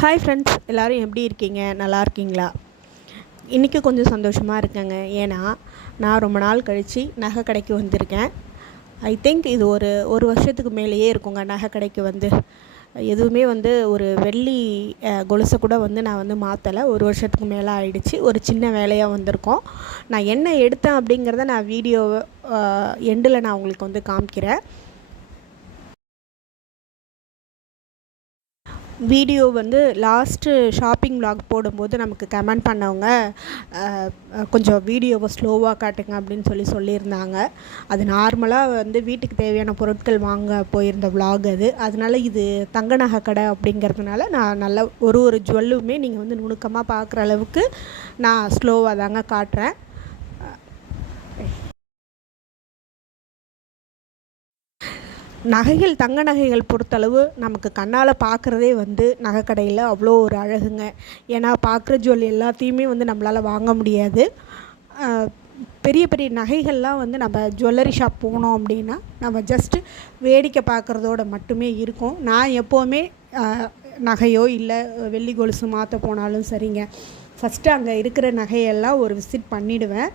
Hi friends எல்லோரும் எப்படி இருக்கீங்க? நல்லா இருக்கீங்களா? இன்றைக்கி கொஞ்சம் சந்தோஷமாக இருக்கேங்க. ஏன்னா நான் ரொம்ப நாள் கழித்து நகை கடைக்கு வந்திருக்கேன். ஐ திங்க் இது ஒரு ஒரு வருஷத்துக்கு மேலேயே இருக்குங்க நகை கடைக்கு வந்து. எதுவுமே வந்து ஒரு வெள்ளி கொலுசை கூட வந்து நான் வந்து மாற்றலை ஒரு வருஷத்துக்கு மேலே ஆயிடுச்சு. ஒரு சின்ன வேலையாக வந்திருக்கோம். நான் என்ன எடுத்தேன் அப்படிங்கிறத நான் வீடியோ எண்டில் நான் உங்களுக்கு வந்து காமிக்கிறேன். வீடியோ வந்து லாஸ்ட்டு ஷாப்பிங் vlog போடும்போது நமக்கு கமெண்ட் பண்ணவங்க கொஞ்சம் வீடியோவை ஸ்லோவாக காட்டுங்க அப்படின்னு சொல்லி சொல்லியிருந்தாங்க. அது நார்மலாக வந்து வீட்டுக்கு தேவையான பொருட்கள் வாங்க போயிருந்த vlog அது. அதனால இது தங்க நகை கடை அப்படிங்கிறதுனால நான் நல்ல ஒரு ஒரு ஜுவல்லுமே நீங்கள் வந்து நுணுக்கமாக பார்க்குற அளவுக்கு நான் ஸ்லோவாக தாங்க காட்டுறேன். நகைகள் தங்க நகைகள் பொறுத்தளவு நமக்கு கண்ணால் பார்க்குறதே வந்து நகைக்கடையில் அவ்வளோ ஒரு அழகுங்க. ஏன்னா பார்க்குற ஜுவல் எல்லாத்தையுமே வந்து நம்மளால் வாங்க முடியாது. பெரிய பெரிய நகைகள்லாம் வந்து நம்ம ஜுவல்லரி ஷாப் போனோம் அப்படின்னா நம்ம ஜஸ்ட்டு வேடிக்கை பார்க்குறதோட மட்டுமே இருக்கும். நான் எப்போவுமே நகையோ இல்லை வெள்ளி கொலுசு மாற்ற போனாலும் சரிங்க. ஃபஸ்ட்டு அங்கே இருக்கிற நகையெல்லாம் ஒரு விசிட் பண்ணிவிடுவேன்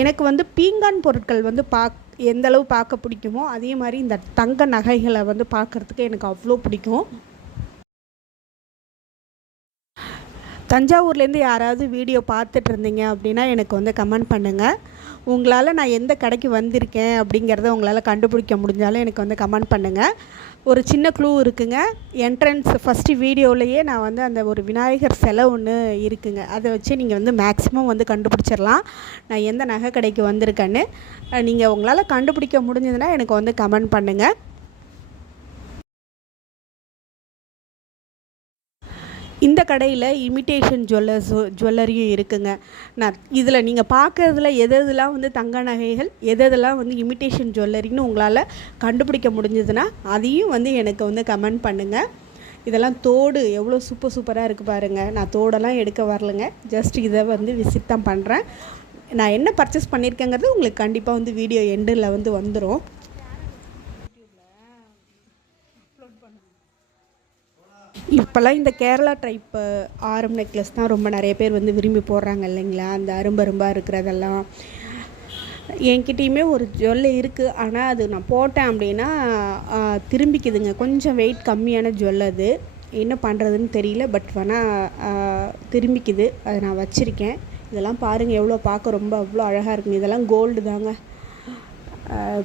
எனக்கு வந்து பீங்கான் பொருட்கள் வந்து பாக் எந்த அளவு பார்க்க பிடிக்குமோ அதே மாதிரி இந்த தங்க நகைகளை வந்து பார்க்குறதுக்கு எனக்கு அவ்வளோ பிடிக்கும். தஞ்சாவூர்லேருந்து யாராவது வீடியோ பார்த்துட்டு இருந்தீங்க அப்படின்னா எனக்கு வந்து கமெண்ட் பண்ணுங்கள் உங்களால் நான் எந்த கடைக்கு வந்திருக்கேன் அப்படிங்கிறத உங்களால் கண்டுபிடிக்க முடிஞ்சாலும் எனக்கு வந்து கமெண்ட் பண்ணுங்கள் ஒரு சின்ன க்ளூ இருக்குங்க. என்ட்ரன்ஸ் ஃபஸ்ட்டு வீடியோலையே நான் வந்து அந்த ஒரு விநாயகர் செலை ஒன்று இருக்குங்க. அதை வச்சு நீங்கள் வந்து மேக்ஸிமம் வந்து கண்டுபிடிச்சிடலாம். நான் எந்த நகை கடைக்கு வந்திருக்கேன்னு. நீங்கள் உங்களால் கண்டுபிடிக்க முடிஞ்சதுன்னா எனக்கு வந்து கமெண்ட் பண்ணுங்கள் இந்த கடையில் இமிட்டேஷன் ஜுவல்லர்ஸ் ஜுவல்லரியும் இருக்குங்க. நான் இதில் நீங்கள் பார்க்கறதுல எது எதெல்லாம் வந்து தங்க நகைகள் எது எதெல்லாம் வந்து இமிட்டேஷன் ஜுவல்லரின்னு உங்களால் கண்டுபிடிக்க முடிஞ்சதுன்னா அதையும் வந்து எனக்கு வந்து கமெண்ட் பண்ணுங்கள் இதெல்லாம் தோடு எவ்வளோ சூப்பர் சூப்பராக இருக்குது பாருங்கள் நான் தோடெல்லாம் எடுக்க வரலைங்க. ஜஸ்ட் இதை வந்து விசிட் தான் பண்ணுறேன் நான் என்ன பர்ச்சேஸ் பண்ணியிருக்கேங்கிறது உங்களுக்கு கண்டிப்பாக வந்து வீடியோ எண்டில் வந்து வந்துடும் இப்போல்லாம் இந்த கேரளா டைப்பு ஆரம் நெக்லஸ் தான் ரொம்ப நிறைய பேர் வந்து விரும்பி போடுறாங்க இல்லைங்களா? அந்த அரும்பரும்பாக இருக்கிறதெல்லாம். என்கிட்டயுமே ஒரு ஜுவல்லு இருக்குது ஆனால் அது நான் போட்டேன் அப்படின்னா திரும்பிக்குதுங்க. கொஞ்சம் வெயிட் கம்மியான ஜுவல் அது. என்ன பண்ணுறதுன்னு தெரியல. பட் வேணால் திரும்பிக்குது. அதை நான் வச்சுருக்கேன். இதெல்லாம் பாருங்கள் எவ்வளோ பார்க்க ரொம்ப அவ்வளோ அழகாக இருக்குங்க. இதெல்லாம் கோல்டு தாங்க.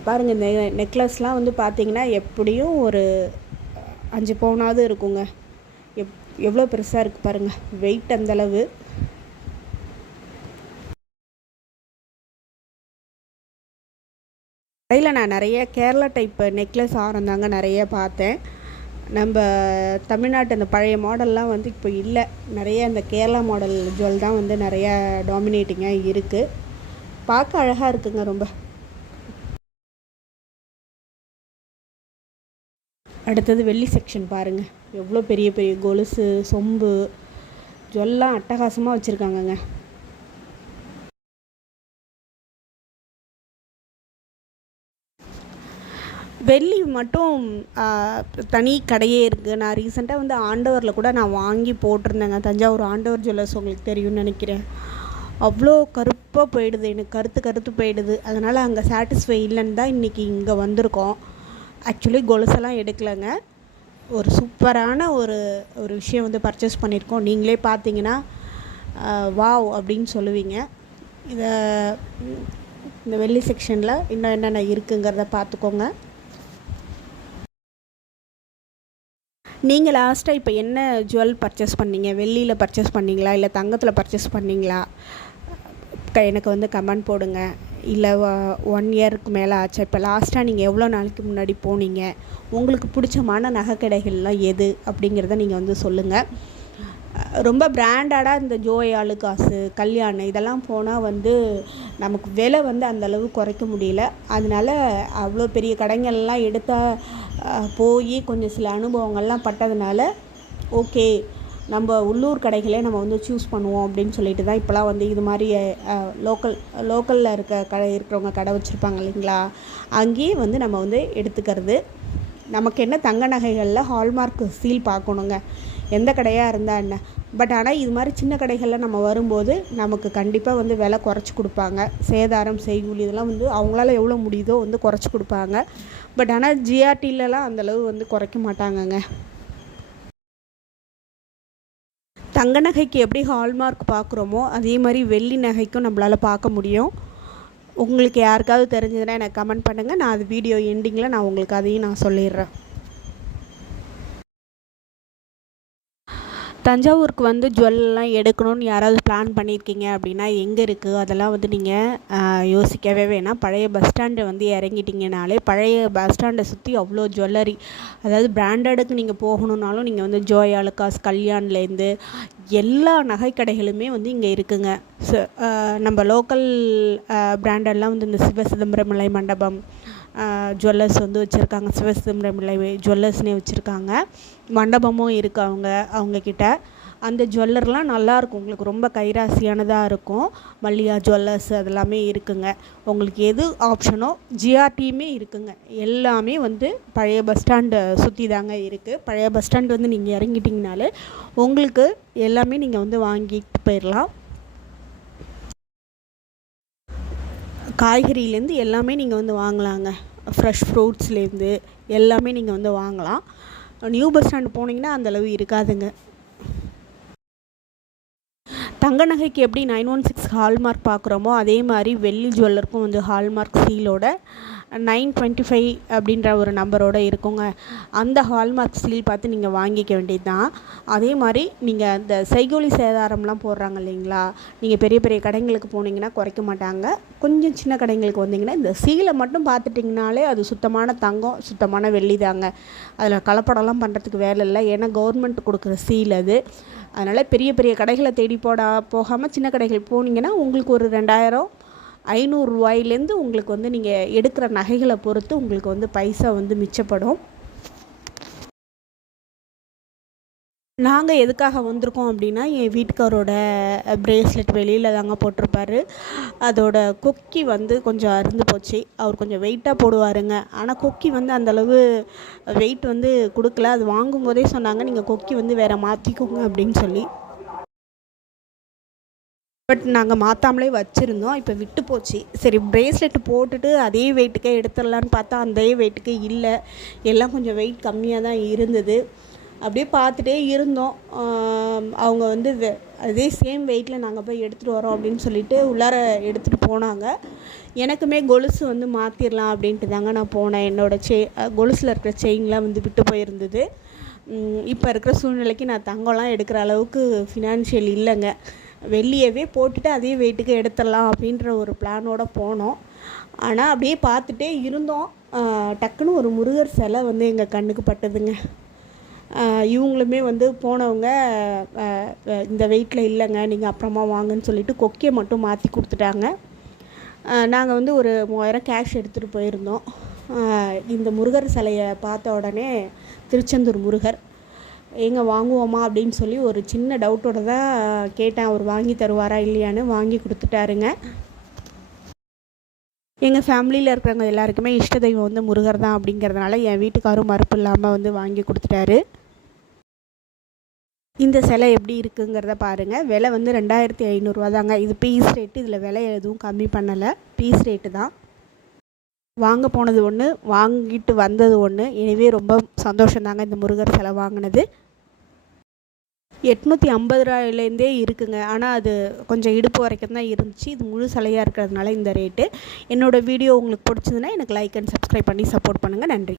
பாருங்கள் இந்த நெக்லஸ்லாம் வந்து பார்த்தீங்கன்னா எப்படியும் ஒரு அஞ்சு பவுனாவது இருக்குங்க. எவ்வளோ பெருசாக இருக்குது பாருங்கள் வெயிட் அந்தளவு கடையில் நான் நிறைய கேரளா டைப் நெக்லஸ் ஆரம் தாங்க நிறைய பார்த்தேன். நம்ம தமிழ்நாட்டு அந்த பழைய மாடல்லாம் வந்து இப்போ இல்லை. நிறைய அந்த கேரளா மாடல் ஜுவல் தான் வந்து நிறைய டாமினேட்டிங்காக இருக்குது பார்க்க அழகாக இருக்குங்க ரொம்ப. அடுத்தது வெள்ளி செக்ஷன் பாருங்கள் எவ்வளோ பெரிய பெரிய கொலுசு சொம்பு ஜொல்லாம் அட்டகாசமாக வச்சுருக்காங்கங்க. வெள்ளி மட்டும் தனி கடையே இருக்குது நான் ரீசெண்டாக வந்து ஆண்டவரில் கூட நான் வாங்கி போட்டிருந்தேங்க. தஞ்சாவூர் ஆண்டவர் ஜுவல்லர்ஸ் உங்களுக்கு தெரியும்னு நினைக்கிறேன். அவ்வளோ கருப்பாக போயிடுது. எனக்கு கருத்து கருத்து போயிடுது. அதனால் அங்கே சாட்டிஸ்ஃபை இல்லைன்னு தான் இன்றைக்கி இங்கே வந்திருக்கோம். ஆக்சுவலி கொலுசெல்லாம் எடுக்கலைங்க. ஒரு சூப்பரான ஒரு ஒரு விஷயம் வந்து பர்ச்சேஸ் பண்ணியிருக்கோம். நீங்களே பார்த்தீங்கன்னா வாவ் அப்படின்னு சொல்லுவீங்க. இதை இந்த வெள்ளி செக்ஷனில் இன்னும் என்னென்ன இருக்குங்கிறத பார்த்துக்கோங்க. நீங்கள் லாஸ்ட்டாக இப்போ என்ன ஜுவல் பர்ச்சேஸ் பண்ணீங்க? வெள்ளியில் பர்ச்சேஸ் பண்ணீங்களா? இல்லை தங்கத்தில் பர்ச்சேஸ் பண்ணீங்களா? க- எனக்கு வந்து கமெண்ட் போடுங்க. இல்லை ஒன் இயருக்கு மேலே ஆச்சு? இப்போ லாஸ்ட்டாக நீங்கள் எவ்வளோ நாளைக்கு முன்னாடி போனீங்க? உங்களுக்கு பிடிச்சமான நகைக்கடைகள்லாம் எது? அப்படிங்கிறத நீங்கள் வந்து சொல்லுங்கள் ரொம்ப பிராண்டடாக இந்த ஜோய் ஆளுகாசு கல்யாணம் இதெல்லாம் போனால் வந்து நமக்கு விலை வந்து அந்த அளவு குறைக்க முடியல. அதனால அவ்வளோ பெரிய கடைங்கள்லாம் எடுத்தால் போய் கொஞ்சம் சில அனுபவங்கள்லாம் பட்டதுனால ஓகே நம்ம உள்ளூர் கடைகளே நம்ம வந்து சூஸ் பண்ணுவோம் அப்படின்னு சொல்லிட்டு தான் இப்போலாம் வந்து இது மாதிரி லோக்கல் லோக்கலில் இருக்க கடை இருக்கிறவங்க கடை வச்சுருப்பாங்க இல்லைங்களா? அங்கேயே வந்து நம்ம வந்து எடுத்துக்கிறது. நமக்கு என்ன தங்க நகைகளில் ஹால்மார்க் சீல் பார்க்கணுங்க. எந்த கடையாக இருந்தால் என்ன? பட் ஆனால் இது மாதிரி சின்ன கடைகளில் நம்ம வரும்போது நமக்கு கண்டிப்பாக வந்து விலை குறைச்சி கொடுப்பாங்க. சேதாரம் செய்கூலி இதெல்லாம் வந்து அவங்களால எவ்வளோ முடியுதோ வந்து குறைச்சி கொடுப்பாங்க. பட் ஆனால் ஜிஆர்டிலலாம் அந்தளவு வந்து குறைக்க மாட்டாங்கங்க. தங்க நகைக்கு எப்படி ஹால்மார்க் பார்க்குறோமோ அதே மாதிரி வெள்ளி நகைக்கும் நம்மளால் பார்க்க முடியும். உங்களுக்கு யாருக்காவது தெரிஞ்சதுன்னா எனக்கு கமெண்ட் பண்ணுங்கள் நான் அது வீடியோ எண்டிங்கில் நான் உங்களுக்கு அதையும் நான் சொல்லிடுறேன். தஞ்சாவூருக்கு வந்து ஜுவல்லாம் எடுக்கணும்னு யாராவது பிளான் பண்ணியிருக்கீங்க அப்படின்னா எங்கே இருக்குது அதெல்லாம் வந்து நீங்கள் யோசிக்கவே வேணாம். பழைய பஸ் ஸ்டாண்டை வந்து இறங்கிட்டிங்கனாலே பழைய பஸ் ஸ்டாண்டை சுற்றி அவ்வளோ ஜுவல்லரி அதாவது பிராண்டடுக்கு நீங்கள் போகணுன்னாலும் நீங்கள் வந்து ஜோய் அலுக்காஸ் கல்யாண்லேருந்து எல்லா நகைக்கடைகளுமே வந்து இங்கே இருக்குங்க. ஸோ நம்ம லோக்கல் பிராண்டெல்லாம் வந்து இந்த சிவ சிதம்பரமலை மண்டபம் ஜுவல்லர்ஸ் வந்து வச்சுருக்காங்க. சிவசிம்ரமில்லை ஜுவல்லர்ஸ்னே வச்சுருக்காங்க. மண்டபமும் இருக்குது அவங்க அவங்கக்கிட்ட அந்த ஜுவல்லர்லாம் நல்லாயிருக்கும் உங்களுக்கு ரொம்ப கைராசியானதாக இருக்கும். மல்லியா ஜுவல்லர்ஸ் அதெல்லாமே இருக்குங்க. உங்களுக்கு எது ஆப்ஷனோ ஜிஆர்டியுமே இருக்குங்க. எல்லாமே வந்து பழைய பஸ் ஸ்டாண்டை சுற்றி தாங்க இருக்குது பழைய பஸ் ஸ்டாண்ட் வந்து நீங்கள் இறங்கிட்டிங்கனாலே உங்களுக்கு எல்லாமே நீங்கள் வந்து வாங்கிட்டு போயிடலாம். காய்கறியிலேருந்து எல்லாமே நீங்கள் வந்து வாங்கலாங்க. ஃப்ரெஷ் ஃப்ரூட்ஸ்லேருந்து எல்லாமே நீங்கள் வந்து வாங்கலாம். நியூ பஸ் ஸ்டாண்டு போனீங்கன்னா அந்தளவு இருக்காதுங்க. தங்க நகைக்கு எப்படி நைன் ஒன் சிக்ஸ் ஹால்மார்க் பார்க்குறோமோ அதே மாதிரி வெள்ளி ஜுவல்லருக்கும் வந்து ஹால்மார்க் சீலோட நைன் டுவெண்ட்டி ஃபைவ் அப்படின்ற ஒரு நம்பரோடு இருக்குங்க. அந்த ஹால்மார்க் சீல் பார்த்து நீங்கள் வாங்கிக்க வேண்டியது தான் அதே மாதிரி நீங்கள் அந்த சைகோலி சேதாரம்லாம் போடுறாங்க இல்லைங்களா? நீங்கள் பெரிய பெரிய கடைங்களுக்கு போனீங்கன்னா குறைக்க மாட்டாங்க. கொஞ்சம் சின்ன கடைங்களுக்கு வந்தீங்கன்னா இந்த சீலை மட்டும் பார்த்துட்டிங்கனாலே அது சுத்தமான தங்கம் சுத்தமான வெள்ளி தாங்க. அதில் கலப்படம்லாம் பண்ணுறதுக்கு வேலை இல்லை. ஏன்னா கவர்மெண்ட் கொடுக்குற சீல் அது. அதனால் பெரிய பெரிய கடைகளை தேடி போட போகாமல் சின்ன கடைகள் போனீங்கன்னா உங்களுக்கு ஒரு ரெண்டாயிரம் ஐநூறுரூவாயிலேருந்து உங்களுக்கு வந்து நீங்கள் எடுக்கிற நகைகளை பொறுத்து உங்களுக்கு வந்து பைசா வந்து மிச்சப்படும். நாங்கள் எதுக்காக வந்திருக்கோம் அப்படின்னா என் வீட்டுக்காரோட ப்ரேஸ்லெட் வெளியில் தாங்க போட்டிருப்பாரு. அதோட கொக்கி வந்து கொஞ்சம் அருந்து போச்சு. அவர் கொஞ்சம் வெயிட்டாக போடுவாருங்க. ஆனால் கொக்கி வந்து அந்தளவு வெயிட் வந்து கொடுக்கல. அது வாங்கும்போதே சொன்னாங்க நீங்கள் கொக்கி வந்து வேறு மாற்றிக்கோங்க அப்படின்னு சொல்லி. பட் நாங்கள் மாற்றாமலே வச்சுருந்தோம். இப்போ விட்டு போச்சு. சரி ப்ரேஸ்லெட் போட்டுட்டு அதே வெயிட்டுக்கே எடுத்துடலான்னு பார்த்தா அந்த வெயிட்டுக்கு இல்லை. எல்லாம் கொஞ்சம் வெயிட் கம்மியாக தான் இருந்தது. அப்படியே பார்த்துட்டே இருந்தோம். அவங்க வந்து அதே சேம் வெயிட்டில் நாங்கள் போய் எடுத்துகிட்டு வரோம் அப்படின்னு சொல்லிட்டு உள்ளார எடுத்துகிட்டு போனாங்க. எனக்குமே கொலுசு வந்து மாற்றிடலாம் அப்படின்ட்டு தாங்க நான் போனேன். என்னோடய செ கொலுசில் இருக்கிற செயின்லாம் வந்து விட்டு போயிருந்தது. இப்போ இருக்கிற சூழ்நிலைக்கு நான் தங்கம்லாம் எடுக்கிற அளவுக்கு ஃபினான்ஷியல் இல்லைங்க. வெள்ளியவே போட்டுட்டு அதே வெயிட்டுக்கு எடுத்துடலாம் அப்படின்ற ஒரு பிளானோட போனோம். ஆனால் அப்படியே பார்த்துட்டே இருந்தோம். டக்குன்னு ஒரு முருகர் சிலை வந்து எங்கள் கண்ணுக்கு பட்டதுங்க. இவங்களுமே வந்து போனவங்க இந்த வெயிட்டில் இல்லைங்க நீங்கள் அப்புறமா வாங்கன்னு சொல்லிட்டு கொக்கியை மட்டும் மாற்றி கொடுத்துட்டாங்க. நாங்கள் வந்து ஒரு மூவாயிரம் கேஷ் எடுத்துகிட்டு போயிருந்தோம். இந்த முருகர் சிலையை பார்த்த உடனே திருச்செந்தூர் முருகர் எங்கே வாங்குவோமா? அப்படின்னு சொல்லி ஒரு சின்ன டவுட்டோட தான் கேட்டேன். அவர் வாங்கி தருவாரா இல்லையான்னு வாங்கி கொடுத்துட்டாருங்க. எங்கள் ஃபேமிலியில் இருக்கிறவங்க எல்லாருக்குமே இஷ்ட தெய்வம் வந்து முருகர் தான் அப்படிங்கிறதுனால என் வீட்டுக்காரும் மறுப்பு இல்லாமல் வந்து வாங்கி கொடுத்துட்டாரு. இந்த சிலை எப்படி இருக்குங்கிறத பாருங்கள் விலை வந்து ரெண்டாயிரத்தி ஐநூறுரூவா தாங்க. இது பீஸ் ரேட்டு இதில் விலை எதுவும் கம்மி பண்ணலை. பீஸ் ரேட்டு தான். வாங்க போனது ஒன்று வாங்கிட்டு வந்தது ஒன்று எனவே ரொம்ப சந்தோஷம் தாங்க இந்த முருகர் சிலை வாங்கினது. எட்நூற்றி ஐம்பது ரூபாயிலேருந்தே இருக்குங்க. ஆனால் அது கொஞ்சம் இடுப்பு வரைக்கும் தான் இருந்துச்சு. இது முழு சிலையாக இருக்கிறதுனால இந்த ரேட்டு என்னோடய வீடியோ உங்களுக்கு பிடிச்சதுன்னா எனக்கு லைக் அண்ட் சப்ஸ்கிரைப் பண்ணி சப்போர்ட் பண்ணுங்கள் நன்றி.